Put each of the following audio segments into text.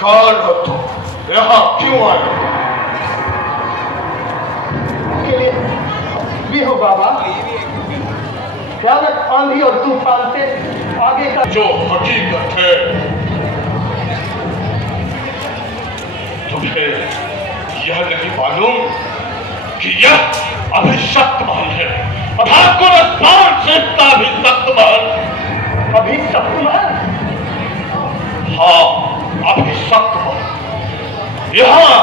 कौन हो तुम? यहाँ क्यों आए? अकेले भी हो बाबा। भयानक आंधी और तूफान से आगे का जो हकीकत है तुम्हें यह नहीं मालूम कि यह अभिशप्त महल है। अभाकुलस्थान से अभिशप्त महल। अभिशप्त महल? हाँ, अभिशप्त महल। यहाँ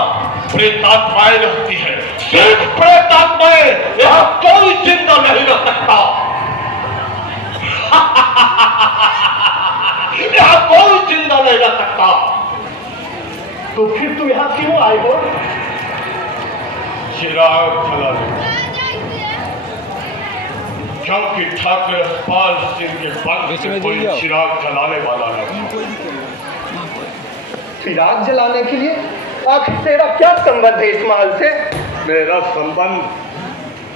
प्रेतात्माएं रहती है, सिर्फ प्रेतात्माएं। यहाँ कोई जिंदा नहीं रह सकता। यहाँ कोई जिंदा नहीं रह सकता। तो फिर तुम यहाँ क्यों आए हो? चिराग जलाने, क्योंकि ठाकुर यशपाल सिंह के वंश में कोई चिराग जलाने वाला न था। चिराग जलाने के लिए? आखिर तेरा क्या संबंध है इस महल से? मेरा संबंध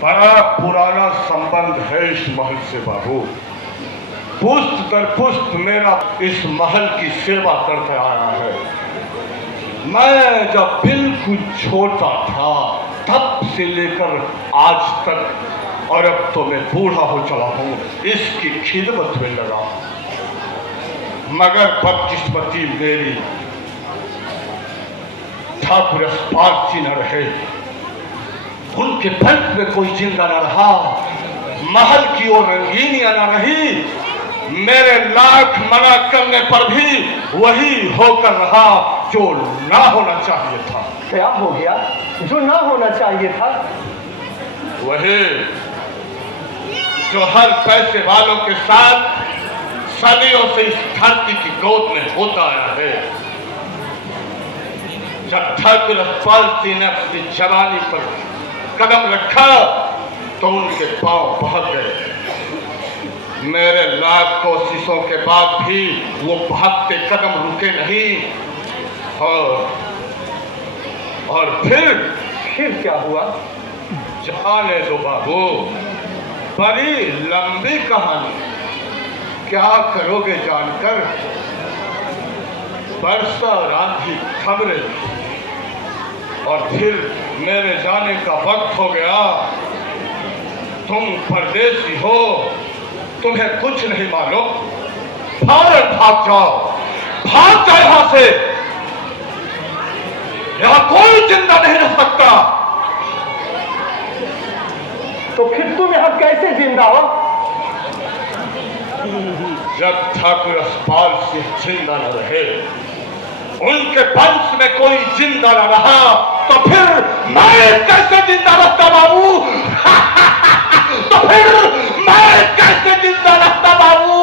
बड़ा पुराना संबंध है इस महल से बाबू। पुष्ट दर पुष्ट मेरा इस महल की सेवा करते आया है। मैं जब बिल्कुल छोटा था तब से लेकर आज तक, और अब तो मैं बूढ़ा हो चला हूँ, इसकी खिदमत में लगा। मगर बदकिस्मती मेरी, ठाकुर यशपाल जी न रहे, उनके वंश में कोई जिंदा न रहा, महल की ओर रंगीनियां न रही। मेरे लाख मना करने पर भी वही होकर रहा जो ना होना चाहिए था। क्या हो गया जो ना होना चाहिए था? वही जो हर पैसे वालों के साथ सदियों से इस धरती की गोद में होता आया है। जब ठाकुर यशपाल सिंह ने अपनी जवानी पर कदम रखा तो उनके पांव बहक गए। मेरे लाख कोशिशों के बाद भी वो भागते कदम रुके नहीं। और फिर क्या हुआ? जाने दो बाबू, बड़ी लंबी कहानी। क्या करोगे जानकर? वर्षा और आंधी थम रही और फिर मेरे जाने का वक्त हो गया। तुम परदेसी हो, तुम्हें कुछ नहीं मालूम। भारत भाग जाओ यहां से। यहां कोई जिंदा नहीं रह सकता। तो फिर तुम यहां कैसे जिंदा हो? जब ठाकुर यशपाल सिंह जिंदा न रहे, उनके वंश में कोई जिंदा न रहा, तो फिर मैं कैसे जिंदा रहता बाबू? तो फिर मैं कैसे जिंदा रहता बाबू?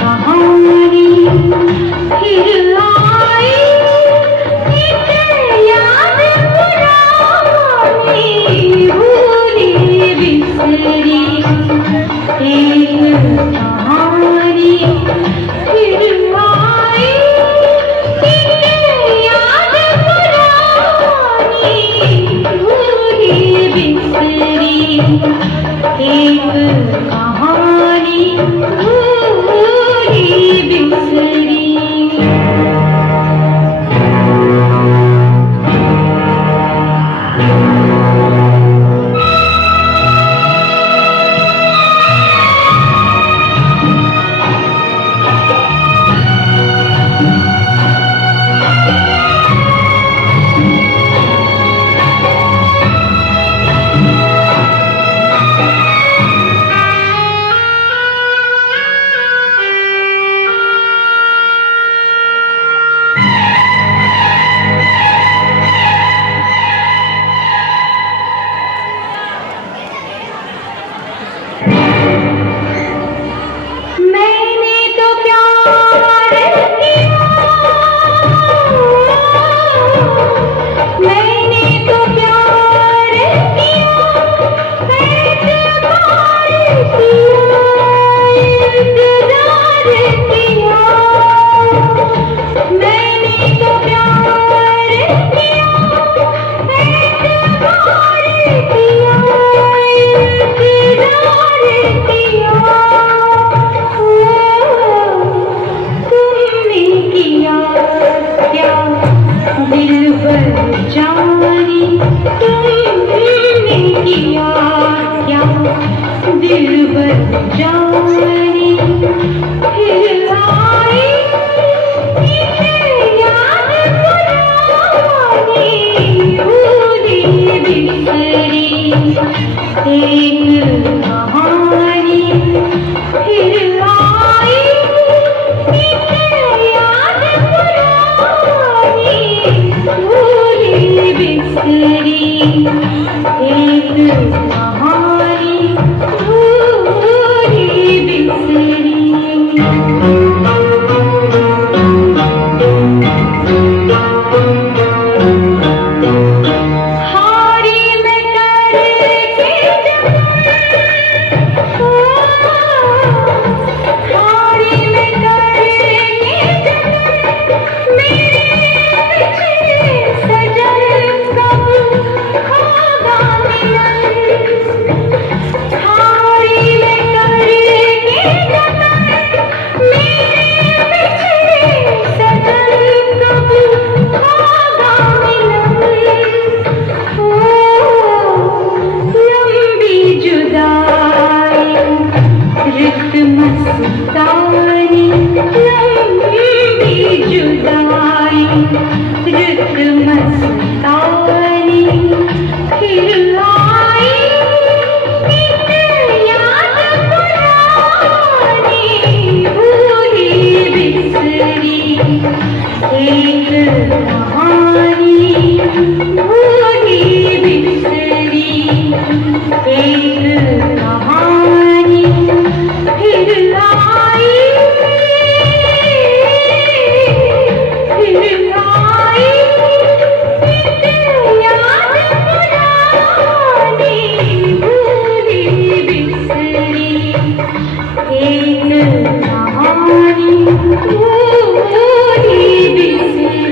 कहानी फिर आई एक याद पुरानी भूली बिसरी एक कहानी फिर आई एक याद पुरानी भूली बिसरी एक कहानी भूली बिसरी। मैंने तो प्यार किया, मैंने तो प्यार किया, एतबार किया, इंतजार किया। मैंने तो प्यार किया, एतबार किया, इंतजार किया। तुमने किया क्या दिलबर जानी, तुमने किया क्या दिलबर जानी फिर आई एक याद पुरानी भूली बिसरी एक कहानी फिर आई एक याद पुरानी भूली बिसरी एक कहानी भूली बिसरी। हारी मैं करके हारी मैं करके मेरे पीछे सजल कब होगा मिलन। हारी मैं करके मेरे पीछे सजल कब होगा मिलन। लंबी जुदाई रित मस्तानी, लंबी जुदाई रित मस्तानी फिर आई एक याद पुरानी भूली बिसरी एक कहानी भूली बिसरी एक कहानी फिर आई फिर आई एक याद पुरानी भूली बिसरी एक कहानी भूली बिसरी।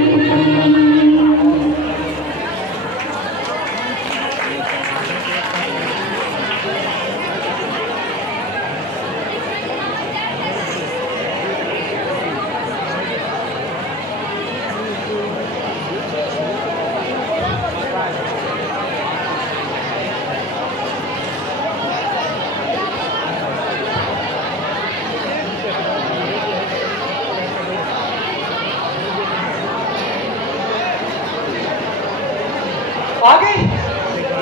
आ गई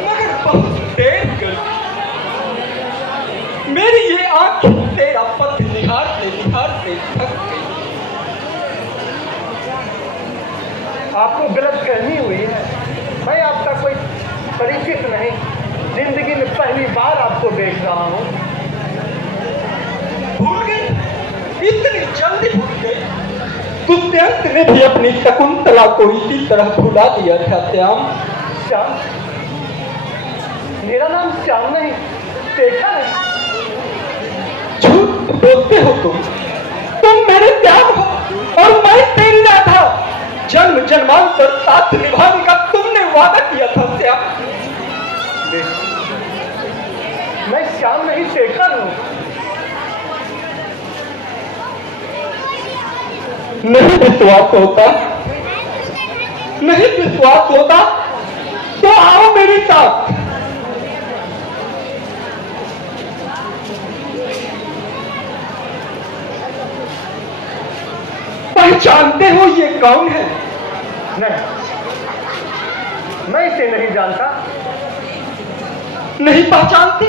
मगर बहुत देर कर दी। मेरी ये आंखें तेरा पथ निहारते निहारते थक गई। आपको गलतफहमी हुई है, मैं आपका कोई परिचित नहीं, जिंदगी में पहली बार आपको देख रहा हूँ। भूल गई दुष्यंत ने भी अपनी शकुंतला को इसी तरह भुला दिया था श्याम। श्याम? मेरा नाम श्याम नहीं, शेखर है। झूठ बोलते हो तुम मेरे श्याम हो और मैं तेरी राधा। जन्म जन्मांतर साथ निभाने का तुमने वादा किया था श्याम। देख, मैं श्याम नहीं, शेखर हूँ। नहीं विश्वास होता, नहीं विश्वास होता तो आओ मेरे साथ। पहचानते हो ये कौन है? नहीं, मैं इसे नहीं जानता। नहीं पहचानते?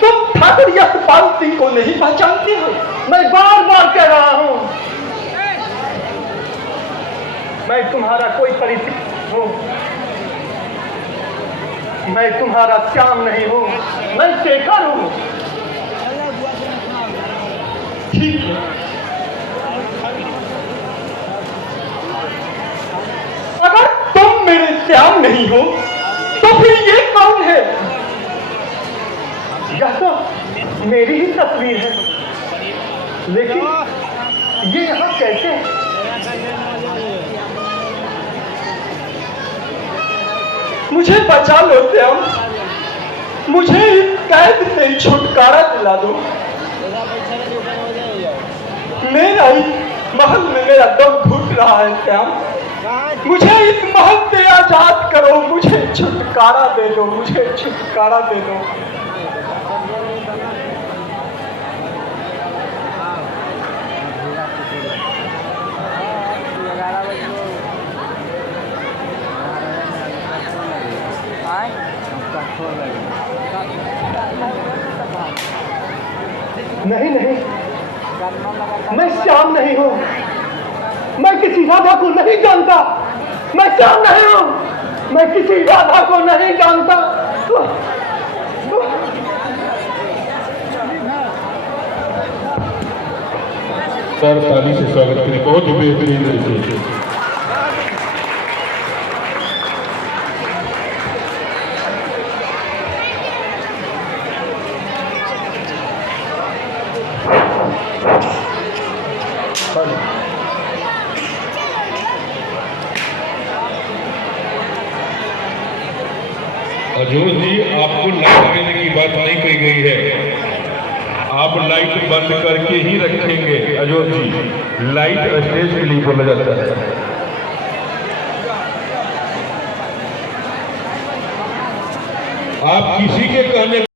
तुम ठाकुर यशपाल सिंह को नहीं पहचानते हो? मैं बार बार कह रहा हूं, मैं तुम्हारा कोई परिचित हूं। मैं तुम्हारा श्याम नहीं हूं, मैं शेखर हूं। ठीक है, अगर तुम मेरे श्याम नहीं हो तो फिर ये कौन है? यह तो मेरी ही तस्वीर है, लेकिन ये यहाँ कैसे है? मुझे बचा लो श्याम, मुझे इस कैद से छुटकारा दिला दो। मेरा इस महल में मेरा दम घुट रहा है श्याम, मुझे इस महल से आजाद करो, मुझे छुटकारा दे दो, मुझे छुटकारा दे दो। नहीं नहीं, मैं श्याम नहीं हूं, मैं किसी राधा को नहीं जानता। मैं श्याम नहीं हूं, मैं किसी राधा को नहीं जानता। सर ताली से स्वागत करें, बहुत ही बेहतरीन तरीके से। अजोर जी, आपको लाइट देने की बात नहीं कही गई है, आप लाइट बंद करके ही रखेंगे। अजोर जी, लाइट स्टेज के लिए बोला जाता है। आप किसी के कहने